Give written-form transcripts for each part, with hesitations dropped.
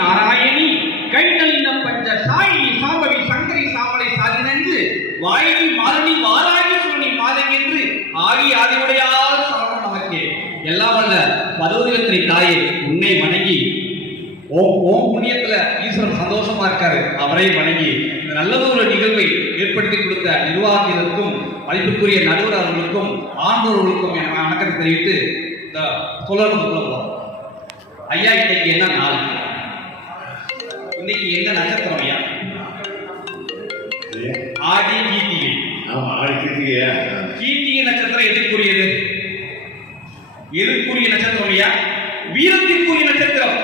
நாராயணி கைநலின பஞ்ச சாயினி சாம்பவி சங்கரி சாமலை சாதினன்று வாயினி மாரணி வாராகி சுரணி மாதம் என்று ஆகி ஆதியுடையார் சரணம் நமக்கே. எல்லாம் வல்ல பருவதத்திரை தாயே உன்னை வணங்கி ஓம் புண்ணியத்துல ஈஸ்வரன் சந்தோஷமா இருக்காரு, அவரை வணங்கி இந்த நல்லதொரு நிகழ்வை ஏற்படுத்தி கொடுத்த நிர்வாகிகளுக்கும் மதிப்புக்குரிய நடுவர் அவர்களுக்கும் ஆண்டோர்களுக்கும் என வணக்கத்தை தெரிவித்து இந்த சொல்லணும். ஐயா இன்னைக்கு என்ன நாள்? இன்னைக்கு என்ன நட்சத்திரம் ஐயா? ஆடி கீர்த்திகை. ஆமா, ஆடி கீர்த்திகை. கீர்த்திகை நட்சத்திரம் எதற்குரியது? எதற்குரிய நட்சத்திரம் ஐயா? வீரத்திற்குரிய நட்சத்திரம்.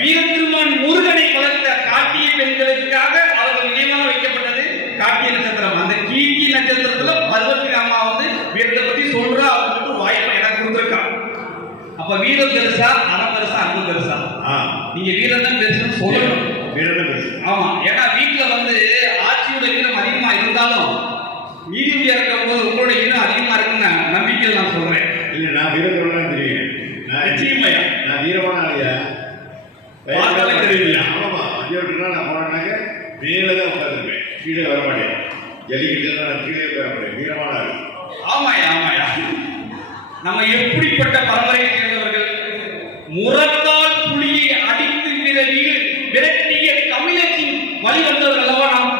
வீரத்திருமான் முருகனை வளர்த்த காட்டிய பெண்களுக்காக அவர்கள் நினைவாக வைக்கப்பட்டது காட்டிய நட்சத்திரம். அந்த கீர்த்தி நட்சத்திரத்துல பர்வத்தின் அம்மா வந்து வீரத்தை பத்தி சொல்றா, அவங்களுக்கு வாய்ப்பு எனக்கு கொடுத்துருக்காங்க. அப்ப வீரம் பெருசா, அறம் பெருசா, அன்பு பெருசா? நீங்க வீரம் தான் பெருசுன்னு சொல்லணும். வீரம் பெருசு. ஆமா, ஏன்னா வீட்டுல வந்து ஆட்சியோட வீரம் அதிகமா இருந்தாலும் நீதிபதியா இருக்கும் போது உங்களோட வீரம் அதிகமா இருக்குன்னு நம்பிக்கையில் நான் சொல்றேன். இல்ல, நான் வீரத்தோட தெரியும். நிச்சயமையா நான் வீரமான ஆளியா தெரியலையா? ஆமா, அஞ்சோட்டுனா நான் போனேன்னாக்க மேலே தான் உட்காந்துருப்பேன், கீழே வரமாட்டேன். ஜல்லிக்கட்டுலாம் நான் கீழே உட்கார மாட்டேன். வீரமான ஆள். ஆமாயா ஆமாயா. நம்ம எப்படிப்பட்ட பரம்பரையை சேர்ந்தவர்கள்? முரத்தால் புலியை அடித்து விரட்டிய தமிழத்தின் வழி வந்தவர்கள் அல்லவா நாம்?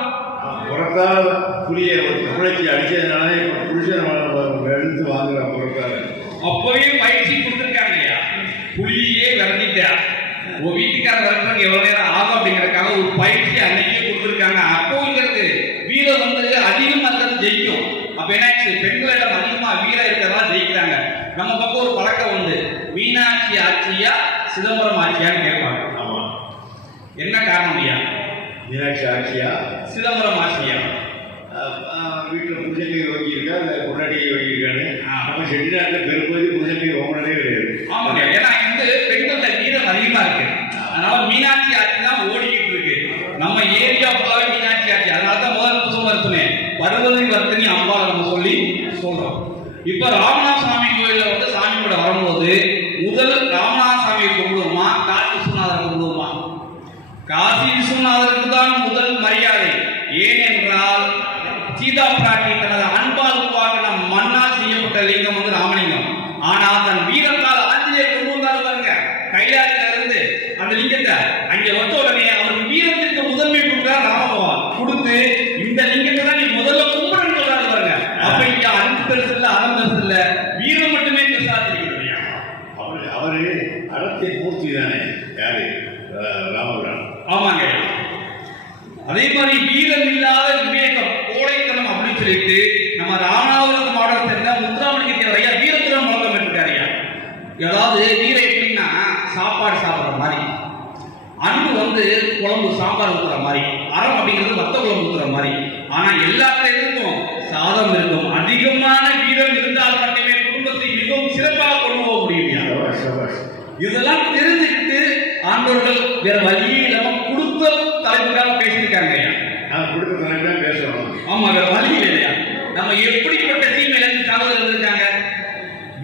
முரத்தால் புலியை ஒரு தமிழச்சி அடிச்சதுனால இப்ப புருஷன் எழுத்து வாங்குற முரத்தால் அப்பவே பயிற்சி கொடுத்துருக்காங்க இல்லையா? புலியே விரட்டிட்டா உங்க வீட்டுக்கார விரட்டுறதுக்கு எவ்வளவு நேரம் ஆகும் அப்படிங்கறதுக்காக ஒரு பயிற்சி அன்னைக்கே கொடுத்துருக்காங்க. அப்போங்கிறது வீரம் வந்து அதிகமா இருக்கிறது ஜெயிக்கும். அப்ப என்னாச்சு, பெண்களிடம் அதிகமா வீரம் இருக்கிறதா ஜெயிக்கிறாங்க. நம்ம பக்கம் ஒரு பழக்கம் உண்டு, மீனாட்சி ஆட்சியா சிதம்பரம் ஆட்சியான்னு கேட்பாங்க. ஆமா, என்ன காரணம் ஐயா? மீனாட்சி ஆட்சியா சிதம்பரம் ஆட்சியா? வீட்டுல புருஷனை வாங்கியிருக்கா இல்ல முன்னாடி வாங்கியிருக்கான்னு நம்ம செட்டிநாட்டில் பெரும்பகுதி புருஷனை வாங்கினதே கிடையாது. ஆமாங்க, ஏன்னா வந்து பெண்கள வீரம் அதிகமா இருக்கு. அதனால மீனாட்சி ஆட்சி தான் ஓடிக்கிட்டு இருக்கு. நம்ம ஏரியா ஃபுல்லாவே மீனாட்சி ஆட்சி. அதனாலதான் முதல் புதுசுமா சொன்னேன், பருவதி வர்த்தனி அம்பாள் நம்ம சொல்லி சொல்றோம். இப்ப ராமநாத சுவாமி கோயில்ல வந்து சாமி கூட வரும்போது முதல் ராமநாத சாமியை கும்பிடுவோமா, காசி விஸ்வநாதரை கும்பிடுவோமா? காசி விஸ்வநாதருக்கு தான் முதல் மரியாதை. ஏனென்றால் சீதா பிராட்டி தனது அன்பால் உருவாக்கின மண்ணால் செய்யப்பட்ட லிங்கம் வந்து ராமலிங்கம். ஆனா தன் வீரத்தால் ஆஞ்சநேயர் கொண்டு வந்தாரு பாருங்க, கைலாயத்துல இருந்து அந்த லிங்கத்தை அங்க வச்ச உடனே அவருக்கு வீரத்திற்கு முதன்மை கொடுக்கிறார் ராமபகவான். கொடுத்து இந்த லிங்கத்தை தான் நீ முதல்ல கும்பிடுன்னு சொல்றாரு பாருங்க. அப்ப இங்க அன்பு பெருசு இல்ல, அறம் பெருசு இல்ல, வீரம் மட்டுமே பெருசா தெரியுது. அவரு அறத்தை மூர்த்தி தானே, யாரு? ராமபுரான். ஆமாங்க. அதே மாதிரி வீரம் இல்லாத விவேகம், கோடைத்தனம் அப்படின்னு சொல்லிட்டு நம்ம ராமநாதபுரம் மாவட்டத்தை சேர்ந்த முத்துராமலிங்க ஐயா வீரத்துடன் முழக்கம் இருக்காரு. ஏதாவது வீரம் எப்படின்னா சாப்பாடு சாப்பிட்ற மாதிரி, அன்பு வந்து குழம்பு சாம்பார் ஊத்துற மாதிரி, அறம் அப்படிங்கிறது வத்த குழம்பு ஊத்துற மாதிரி. ஆனா எல்லாத்துல இருக்கும் சாதம் இருக்கும். அதிகமான வீரம் இருந்தால் மட்டுமே குடும்பத்தை மிகவும் சிறப்பாக கொண்டு போக முடியும். இதெல்லாம் தெரிஞ்சுக்கிட்டு ஆண்டவர்கள் வேற வழியே இல்லாம கொடுத்த தலைப்புக்காக பேசியிருக்காங்க. கொடுத்த தலைப்புதான் பேசணும். ஆமா, வேற வழி இல்லையா? நம்ம எப்படிப்பட்ட தீமையில இருந்து தகவல் இருக்காங்க.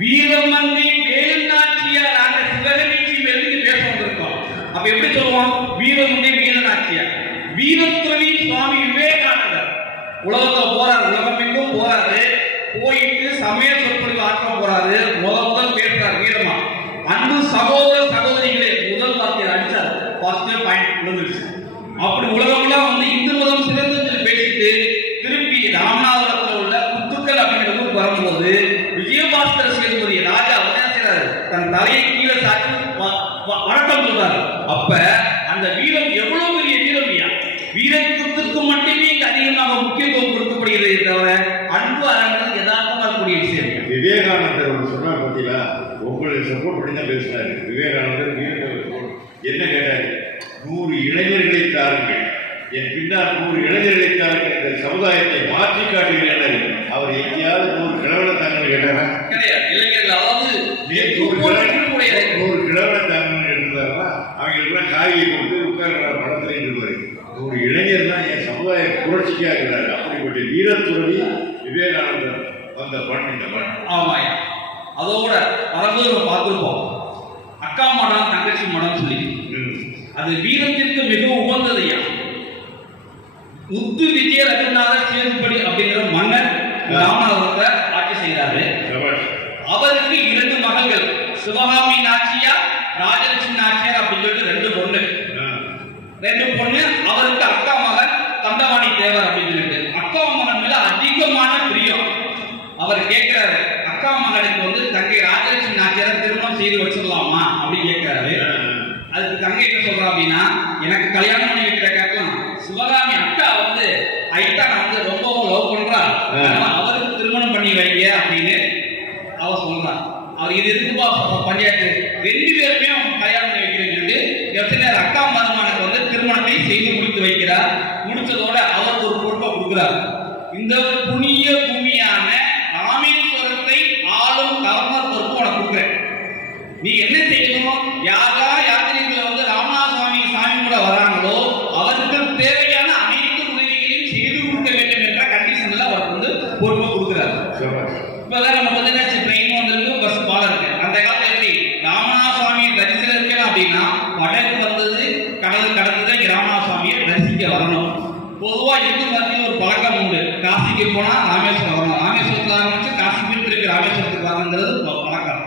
வீரமங்கை வேலுநாச்சியார் நாங்க சிவகங்கை சீமையிலிருந்து பேச வந்திருக்கோம். அப்ப எப்படி சொல்லுவோம்? வீரமங்கை வேலுநாச்சியார். வீரத்துறவி சுவாமி விவேகானந்தர் உலகத்துல போறாரு, உலகமெங்கும் போறாரு. போயிட்டு சமய சொற்பொழிவு ஆற்ற போறாரு. முதல் பேசுறாரு வீரமா. அன்பு சகோதர சகோதரிகளே முதல் வார்த்தையை அடிச்சார். ஃபர்ஸ்ட் பாயிண்ட் விழுந்துருச்சு. அப்படி உலகம்லாம் வந்து இந்து மதம் சிறந்தது பேசிட்டு திருப்பி ராமநாதபுரத்தில் உள்ள புத்துக்கள் அப்படிங்கிறது வரும்போது விஜயபாஸ்கர சேதுபதி ராஜா அவதாசிறாரு, தன் தலையை கீழே சாட்டி வணக்கம் சொல்றாரு. அப்ப அந்த வீரம் எவ்வளவு பெரிய வீரம் ஐயா! வீரத்துக்கு மட்டுமே இங்க அதிகமாக முக்கியத்துவம் கொடுக்கப்படுகிறது தவிர அன்பு அறங்கிறது யதார்த்தமாக கூடிய விஷயம். விவேகானந்தர் சொன்னார் பார்த்தீங்களா, உங்களை சப்போர்ட் பண்ணி தான் பேசினாரு. விவேகானந்தர் என்ன கேட்டாரு? 100 இளைஞர்களை தாருங்கள், என் பின்னால் 100 இளைஞர்களை தாருங்கள், இந்த சமுதாயத்தை மாற்றி காட்டுகிறேன். அவர் எங்கேயாவது 100 கிழவனை தாங்கன்னு கேட்டாரா? கிடையாது. இளைஞர்கள் அதாவது 100 கிழவனை தாங்கன்னு இருந்தாருன்னா அவங்களுக்குலாம் காய்கறி கொடுத்து உட்கார படத்துல இருப்பாரு. 100 இளைஞர் தான் என் சமுதாய புரட்சிக்காக இருக்கிறாரு. அப்படிப்பட்ட வீரத்துறவி விவேகானந்தர் வந்த பாட்டு இந்த பாட்டு. ஆமாயா, அதோட வரும்போது நம்ம பார்த்துருப்போம் அக்கா மடம் தங்கச்சி மடம் சொல்லி. அது வீரத்திற்கு மிகவும் உகந்ததையா. முத்து விஜய ரகுநாத சேதுபதி அப்படிங்கிற மன்னர் ராமநாதபுரத்தை ஆட்சி செய்தாரு. அவருக்கு 2 மகள்கள், சிவகாமி நாச்சியார், ராஜலட்சுமி நாச்சியார் அப்படின்னு சொல்லிட்டு 2 பொண்ணு. 2 பொண்ணு. அவருக்கு அக்கா மகன் தண்டவாணி தேவர் அப்படின்னு சொல்லிட்டு அக்கா மகன் மேல அதிகமான பிரியம். அவர் கேட்கிறாரு, அக்கா மகனுக்கு வந்து தங்கை ராஜலட்சுமி நாச்சியார் திருமணம் செய்து வச்சிடலாமா அப்படின்னு கேட்கிறாரு. அதுக்கு தங்கை என்ன சொல்றா அப்படின்னா, எனக்கு கல்யாணம் பண்ணி வைக்கிற கேட்கலாம், சிவகாமி அக்கா வந்து ஐட்டா நான் வந்து ரொம்ப லவ் பண்றா, அவருக்கு திருமணம் பண்ணி வைங்க அப்படின்னு அவ சொல்றா. அவர் இது எதுக்குப்பா பஞ்சாயத்து, 2 பேருமே அவங்க கல்யாணம் பண்ணி வைக்கிறேன்னு சொல்லிட்டு எத்தனை அக்கா மருமகனுக்கு வந்து திருமணத்தை செய்து முடித்து வைக்கிறார். முடிச்சதோட அவருக்கு ஒரு பொறுப்பை கொடுக்கிறார். இந்த புண்ணிய பூமியான ராமேஸ்வரத்தை ஆளும் கவர்னர் பொறுப்பு உனக்கு கொடுக்குறேன். நீ என்ன செய்யணும், யாத்திரிகளை வந்து ராமநாத சாமி கூட வராங்களோ அவருக்கு தேவையான அனைத்து உதவிகளையும் செய்து கொடுக்க வேண்டும் என்ற கண்டிஷன்ல அவர் வந்து பொறுப்பை கொடுக்கிறார். இப்பதான் நம்ம வந்து ட்ரெயின் வந்திருக்கு, பஸ் பாலம் இருக்கு. அந்த காலத்துல எப்படி ராமநாத சுவாமியை தரிசனம் இருக்கணும் அப்படின்னா வடக்கு வந்தது கடல் கடந்து இங்க ராமநாத சுவாமியை தரிசிக்க வரணும். பொதுவா இந்து மத்தியில் ஒரு பழக்கம் உண்டு, காசிக்கு போனா ராமேஸ்வரம் வரணும், ராமேஸ்வரத்தில் ஆரம்பிச்சு காசிக்கு திருப்பி ராமேஸ்வரத்துக்கு வரணுங்கிறது பழக்கம்.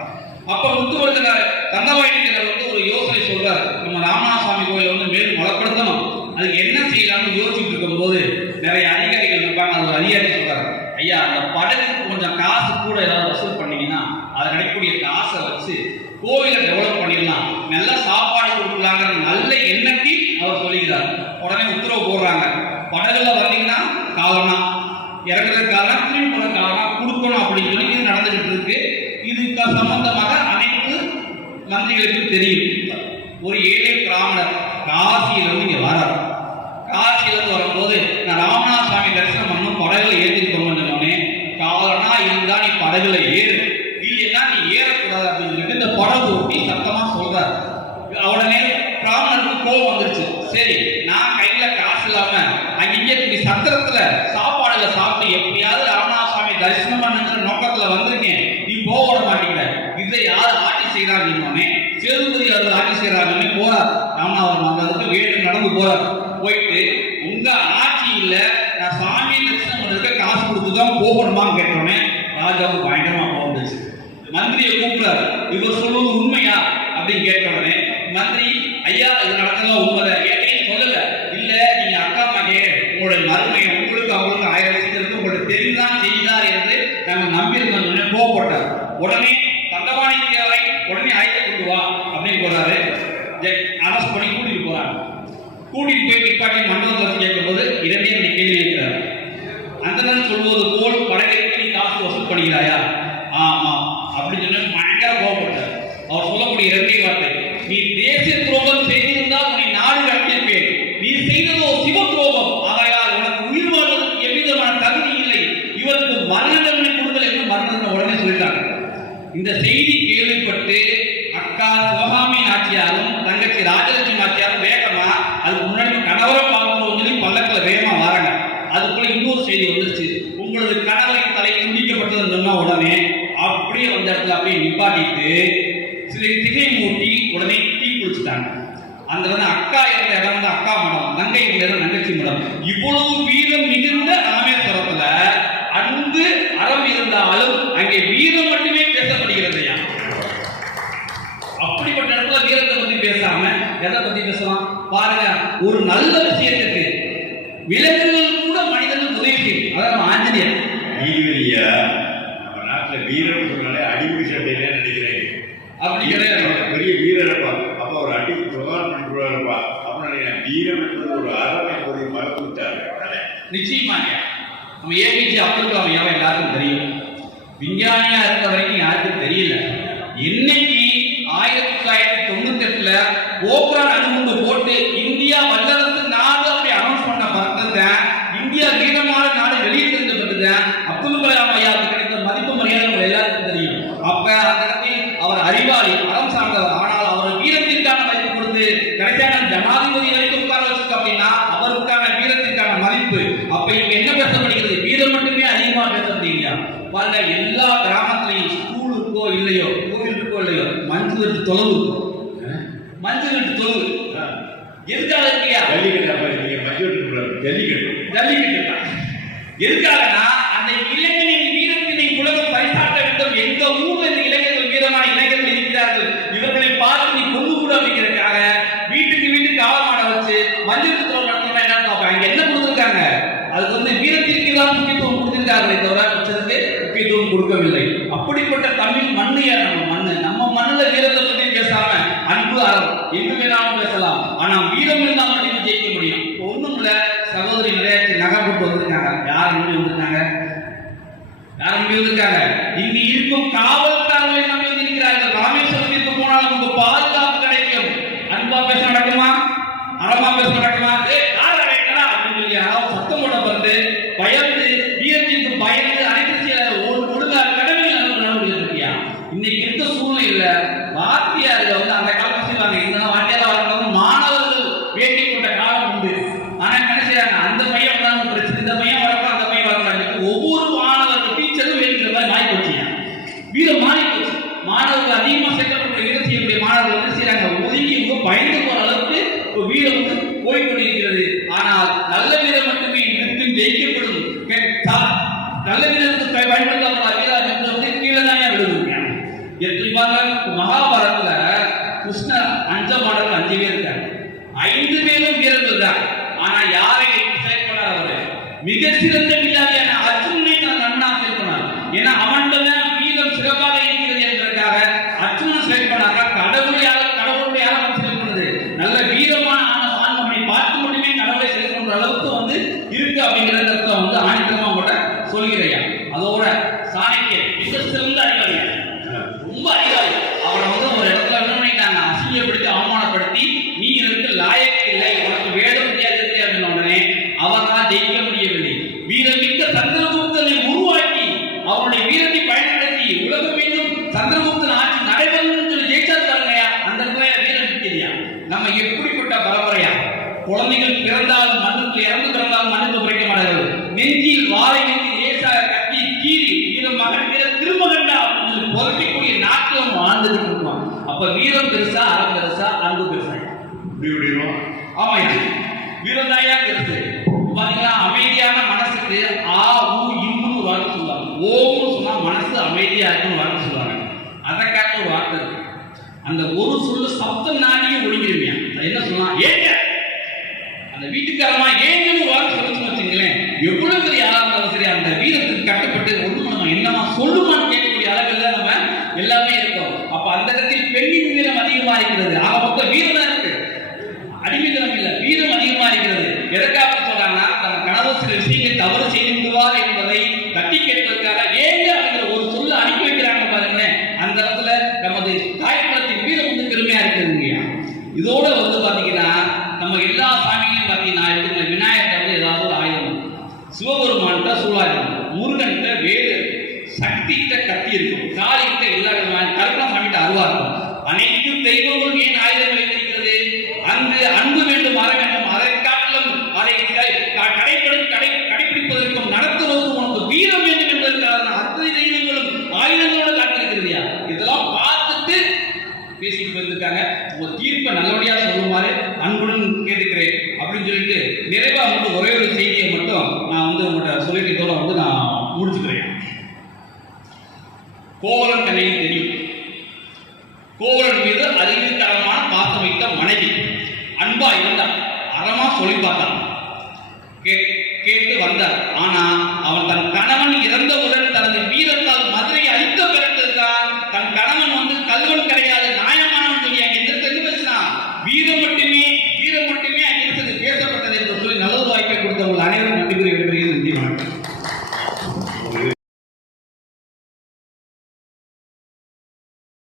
அப்ப முத்துவடுத்தனார் தண்டவாணியர் வந்து ஒரு யோசனை சொல்றாரு, நம்ம ராமநாத சுவாமி கோயிலை வந்து மேலும் வளப்படுத்தணும், அதுக்கு என்ன செய்யலாம்னு யோசிச்சுட்டு இருக்கும் போது நிறைய அதிகாரிகள் இருப்பாங்க. அது ஒரு அதிகாரி சொல்றாரு, ஐயா அந்த படகுக்கு கொஞ்சம் காசு கூட ஏதாவது வசூல் பண்ணீங்கன்னா அதை கிடைக்கக்கூடிய காசை வச்சு கோவிலை டெவலப் பண்ணிடலாம், நல்ல சாப்பாடு கொடுக்கலாங்கிற நல்ல எண்ணத்தில் அவர் சொல்லுகிறார். உடனே உத்தரவு போடுறாங்க, படகுல வந்தீங்கன்னா காலனா, இறங்குறதுக்காக திரும்பி போற காலனா கொடுக்கணும் அப்படின்னு சொல்லி இது நடந்துகிட்டு இருக்கு. இதுக்கு சம்பந்தமாக அனைத்து மந்திரிகளுக்கும் தெரியும். ஒரு ஏழை பிராமணர் காசியிலிருந்து இங்க வரார். காசியிலிருந்து வரும்போது நான் ராமநாத சுவாமி தரிசனம் பண்ணணும், படகுல ஏற்றிட்டு போங்கன்னு காலனா இருந்தா நீ படகுல ஏறு, இல்லைன்னா நீ ஏறக்கூடாது அப்படின்னு சொல்லிட்டு இந்த படகு ஓட்டி சத்தமா சொல்றாரு. உடனே பிராமணருக்கு கோபம் வந்துருச்சு. சரி, நான் கையில காசு இல்லாம அங்கிங்க சத்திரத்துல சாப்பாடுல சாப்பிட்டு எப்படியாவது ராமநாத சுவாமி தரிசனம் பண்ணுங்கிற நோக்கத்துல வந்திருக்கேன், நீ போக விட மாட்டேங்கிற, இதை யார் ஆட்சி செய்யறாங்கன்னு சேதுபதி அவர் ஆட்சி செய்யறாங்கன்னு போறார். ராமநாதபுரம் வந்ததுக்கு வேடு நடந்து போறார். போயிட்டு உங்க ஆட்சியில நான் சாமி தரிசனம் பண்ணிருக்க காசு கொடுத்துதான் போகணுமான்னு கேட்டோன்னே ராஜாவுக்கு பயங்கரமா போந்துச்சு. மந்திரியை கூப்பிடாரு, இவர் சொல்லுவது உண்மையா அப்படின்னு கேட்ட உடனே மந்திரி, ஐயா இது நடக்கலாம் உண்மைதான், ஏன் சொல்லல, இல்ல நீங்க அக்கா மகே உங்களுடைய மருமையை உங்களுக்கு அவங்களுக்கு 1000 வருஷத்துக்கு உங்களுக்கு தெரிந்தான் செய்தார் என்று நாங்கள் நம்பியிருக்கோம் போட்டார். உடனே தண்டவாணி தேவை உடனே அழைத்து கொண்டு வா அப்படின்னு போறாரு. அரசு பண்ணி கூட்டிட்டு போறாங்க. கூட்டிட்டு போய் நிப்பாட்டி மண்டபத்தில் கேட்கும் போது 2 கேள்வி கேட்கிறார். அந்த சொல்வது போல் படகைக்கு நீ காசு வசூல் பண்ணுகிறாயா? ஆமா அப்படின்னு சொல்லி பயங்கர கோபப்பட்டார். அவர் சொல்லக்கூடிய 2 வார்த்தை, நீ தேசிய துரோகம் செய்திருந்தால் உன்னை நாடு கடத்தியிருப்பேன், நீ செய்ததோ சிவ துரோகம், ஆகையால் உனக்கு உயிர் வாழ்வதற்கு எவ்விதமான தகுதி இல்லை, இவருக்கு மரண தண்டனை கொடுத்தல் என்று மரண உடனே சொல்லிட்டாங்க. இந்த செய்தி கேள்விப்பட்டு அக்கா சிவகாமி நாச்சியாரும் தங்கச்சி ராஜலட்சுமி நாச்சியாரும் வேகமா அதுக்கு முன்னாடி கணவரை பார்க்கணும் சொல்லி பல்லக்கில் வேகமா வராங்க. அதுக்குள்ள இன்னொரு செய்தி வந்துருச்சு, உங்களது கணவரின் தலை துண்டிக்கப்பட்டதுன்னு சொன்னா உடனே அப்படியே வந்த இடத்துல அப்படியே நிப்பாட்டிட்டு திகை மூட்டி உடனே தீ குளிச்சுட்டாங்க. அந்த அக்கா இருந்த இடம் வந்து அக்கா மடம், தங்கை இருந்த இடம் தங்கச்சி மடம். இவ்வளவு வீரம் மிகுந்த ராமேஸ்வரத்துல அன்பு அறம் இருந்தாலும் அங்கே வீரம் மட்டுமே பேசப்படுகிறது. அப்படிப்பட்ட இடத்துல வீரத்தை பத்தி பேசாம எதை பத்தி பேசலாம் பாருங்க. ஒரு நல்ல விஷயத்துக்கு விலங்குகள் கூட மனிதர்கள் உதவி செய்யும். அதான் ஆஞ்சநேயர் நீதிபதியா நம்ம நாட்டில் வீரம் சொன்னாலே அடிப்படை சட்டையிலே நினைக்கிறேன். அப்படி கிடையாது, பெரிய வீரரப்பா. அப்ப ஒரு அடி பிரதானம் பண்ணுவாருப்பா அப்படின்னு வீரம் என்பது ஒரு அறம் என்பதை மறந்து விட்டாரு. நிச்சயமாக நம்ம ஏபிஜே அப்துல் கலாம் யாரும் எல்லாருக்கும் தெரியும். விஞ்ஞானியா இருந்த வரைக்கும் யாருக்கும் தெரியல. இன்னைக்கு 1998 போக்ரான் அணுகுண்டு போட்டு இந்தியா வல்லரசு நாடு அப்படி அனௌன்ஸ் பண்ண பார்த்தது, இந்தியா வீரமான நாடு வெளியே தெரிஞ்சப்பட்டது. அப்துல் கலாம் ஐயாவுக்கு கிடைத்த மதிப்பு மரியாதை எல்லாருக்கும் தெரியும். அப்ப அந்த இடத்தில் அவர் அறிவாளி, அறம் சார்ந்தவர். ஆனால் அவர் வீரத்திற்கான மதிப்பு கொடுத்து கடைசியான ஜனாதிபதி வரைக்கும் உட்கார வச்சிருக்க அப்படின்னா அவருக்கான வீரத்திற்கான மதிப்பு. அப்ப இங்க என்ன பேசப்படுகிறது? வீரம் மட்டுமே அதிகமா பேசப்படுறீங்க பாருங்க. எல்லா கிராமத்திலையும் ஸ்கூல் இருக்கோ இல்லையோ, கோவில் இருக்கோ இல்லையோ, மஞ்சு வெட்டு தொழுவு, மஞ்சு வெட்டு தொழுவு எதுக்காக இருக்கியா? ஜல்லிக்கட்டு தான். எதுக்காகனா அந்த இளைஞனின் வீரத்தினை உலகம் பரிசாட்ட வேண்டும். எங்க ஊர்ல இந்த இளைஞர்கள் வீரமான இளைஞர்கள் இருக்கிறார்கள், இவர்களை பார்த்து நீ கொண்டு கூட அப்படிங்கிறதுக்காக வீட்டுக்கு வீட்டுக்கு காவல்மாட வச்சு மஞ்சள் திருத்தம் நடத்தணும். என்னன்னு பார்ப்பாங்க, என்ன கொடுத்துருக்காங்க, அதுக்கு வந்து வீரத்திற்கு தான் முக்கியத்துவம் கொடுத்திருக்காங்களே தவிர வச்சதுக்கு முக்கியத்துவம் கொடுக்கவில்லை. அப்படிப்பட்ட தமிழ் மண்ணையா நம்ம மண்ணுல வீரத்தை பத்தி பேசாம அன்பு அறம் எங்க வேணாலும் பேசலாம். ஆனா வீரம் இருந்தா மட்டும் ஜெயிக்க முடியும். ஒண்ணும் இல்ல, சகோதரி நிறைய நகர்பட்டு வந்திருக்காங்க. யார் நம்பி வந்திருக்காங்க? இங்க இருக்கும் காவல்காரர்களை நம்பி வந்திருக்கிறார்கள். ராமேஸ்வரத்திற்கு போனால் நமக்கு பாதுகாப்பு கிடைக்கும். அன்பா பேச நடக்குமா? அறமா பேச நடக்குமா? சத்தம் போட வந்து பயந்து வீரத்திற்கு பயந்து அனைத்து ஒழுங்கா கடமைகள் நடவடிக்கை. இன்னைக்கு இருக்க சூழ்நிலையில வாத்தியார்கள் வந்து அந்த காலம் செய்வாங்க. இந்த வாத்தியாரா வரணும் மாணவர்கள் வேட்டி கொண்ட காலம் உண்டு. ஆனா என்ன செய்யறாங்க, அந்த பையன் தான் பிரச்சனை, இந்த பையன் வரலாம் அந்த பையன் வரலாம். ஒவ்வொரு மாணவர்கள் டீச்சரும் வேண்டிக்கிற மாதிரி மாறி போச்சு. வீரம் மாறி போச்சு. மாணவர்கள் அதிகமா சேர்க்கப்பட்ட வீரம் செய்யக்கூடிய மாணவர்கள் வந்து செய்யறாங்க, ஒதுங்கி பயந்து போற அளவுக்கு வீரம் வந்து போய்கொண்டிருக்கிறது. ஆனால் நல்ல வீரம் மட்டுமே இன்றைக்கும் ஜெயிக்கப்படும். நல்ல வீரத்துக்கு பயன்படுத்தப்படாத வீரம் வந்து கீழே தான் விடுவாங்க. மகாபாரதத்துல கிருஷ்ணர் 5 மாடல் 5 பேர் இருக்காங்க. 5 பேரும் வீரர்கள் தான். ஆனா யாரை செலக்ட் பண்ணார்? அவரு மிக சிறந்த வில்லாளியான அர்ஜுனனை தான் நன்னா செலக்ட் பண்ணார். ஏன்னா அவன்கிட்ட வீரம் சிறப்பாக இருக்கிறது என்பதற்காக அர்ஜுனன் செலக்ட் பண்ணாங்க. கடவுளுடைய யாரும் செலக்ட் பண்ணது நல்ல வீரமான ஆண்மகனை பார்த்து மட்டுமே கடவுளை செலக்ட் பண்ற அளவுக்கு வந்து இருக்கு அப்படிங்கிறத வந்து ஆணித்தரமா கூட சொல்கிறேன். அதோட சாணக்கியன் மிக சிறந்த அறிவாளி, ரொம்ப அறிவாளி. அவரை வந்து ஒரு இடத்துல என்ன பண்ணிட்டாங்க, அசிங்கப்படுத்தி அவமானப்படுத்தி நீ எனக்கு லாயக்கு இல்லை, உனக்கு வேடம் தெரியாது அப்படின்னு உடனே அவரால் ஜெயிக்க முடியவில்லை. வீரமிக்க சந்திரகுப்தனை உருவாக்கி அவருடைய வீரத்தை பயன்படுத்தி உலகம் மீண்டும் சந்திரகுப்தன் ஆட்சி நடைபெறும் சொல்லி ஜெயிச்சார் பாருங்கயா. அந்த வீரம் தெரியா? நம்ம எப்படிப்பட்ட பரம்பரையா? குழந்தைகள் பிறந்தாலும் மண்ணுக்கு, இறந்து பிறந்தாலும் மண்ணுக்கு குறைக்க மாட்டார்கள். நெஞ்சில் வாழை நெஞ்சில் லேசாக கட்டி கீறி வீரமாக வீர திருமகண்டா அப்படின்னு பொறுக்கக்கூடிய நாட்டில் வாழ்ந்துட்டு இருப்பான். அப்ப வீரம் பெருசா, அறம் பெருசா, அன்பு பெருசா? ஆமா, வீரம் தாயா பெருசு. பாத்தீங்கன்னா அமைதியான மனசுக்கு ஆ ஊ இன்னு வார்த்தை சொல்லுவாங்க. ஓம்னு சொன்னா மனசு அமைதியா இருக்குன்னு வார்த்தை சொல்லுவாங்க. அதை காட்ட ஒரு வார்த்தை இருக்கு. அந்த ஒரு சொல்லு சப்தம் நாடியே ஒழிஞ்சிருவியா. அது என்ன சொல்லலாம்? ஏங்க அந்த வீட்டுக்காரமா ஏங்கன்னு வார்த்தை சொல்லுன்னு வச்சுங்களேன், எவ்வளவு பெரிய ஆளா இருந்தாலும் சரி அந்த வீரத்துக்கு கட்டுப்பட்டு ஒண்ணு என்னமா சொல்லுமான்னு கேட்கக்கூடிய அளவில் நம்ம எல்லாமே இருக்கோம். அப்ப அந்த இடத்தில் பெண்ணின் வீரம் அதிகமா இருக்கிறது. ஆக மொத்தம் வீரம் தான் இருக்கு, அடிமைத்தனம் இல்ல, வீரம் அதிகமா இருக்கிறது. எதற்காக சொல்றாங்கன்னா, தன் கணவர் சில விஷயங்களை தவறு செய்து விடுவார் என்பதை தட்டி கேட்பதற்காக ஏங்க அப்படிங்கிற ஒரு சொல்ல அனுப்பி வைக்கிறாங்க பாருங்க. அந்த இடத்துல நமது தாய்க்குளத்தின் வீரம் வந்து பெருமையா இருக்குதுங்க. இதோட வந்து பாத்தீங்கன்னா நம்ம எல்லா சாமிகளையும் பாத்தீங்கன்னா எடுத்துக்கிற விநாயகர் வந்து ஏதாவது ஒரு ஆயுதம், சிவபெருமான்கிட்ட சூழாயுதம், முருகன்கிட்ட வேறு, சக்தி கிட்ட கத்தி இருக்கும், காளி கிட்ட எல்லா விதமான, கருப்பா சாமிகிட்ட அருவா இருக்கும். அனைத்து தெய்வங்களும் ஏன் ஆயுதம் வைத்திருக்கிறது? அங்கு அன்பு வேண்டும், அற வேண்டும். அதை காட்டிலும் அதை கடைபிடிப்பதற்கும் நடத்துவதற்கும் உனக்கு வீரம் வேண்டும் என்பதற்காக அத்தனை தெய்வங்களும் ஆயுதங்களோடு காட்டிருக்கிறதையா. இதெல்லாம் பார்த்துட்டு பேசிட்டு வந்திருக்காங்க. உங்க தீர்ப்பை நல்லபடியாக சொல்லுமாறு அன்புடன் கேட்டுக்கிறேன் அப்படின்னு சொல்லிட்டு நிறைவா வந்து ஒரே ஒரு செய்தியை மட்டும் நான் வந்து உங்கள்கிட்ட சொல்லிட்டு இதோட வந்து நான் முடிச்சுக்கிறேன். கோவலன் கண்ணையும் தெரியும். கோவலன் மீது அறிவுத்தரமான பாசம் வைத்த மனைவி அன்பா இருந்தான், அறமா சொல்லி பார்த்தான், கேட்டு வந்தார். ஆனா அவன் தன்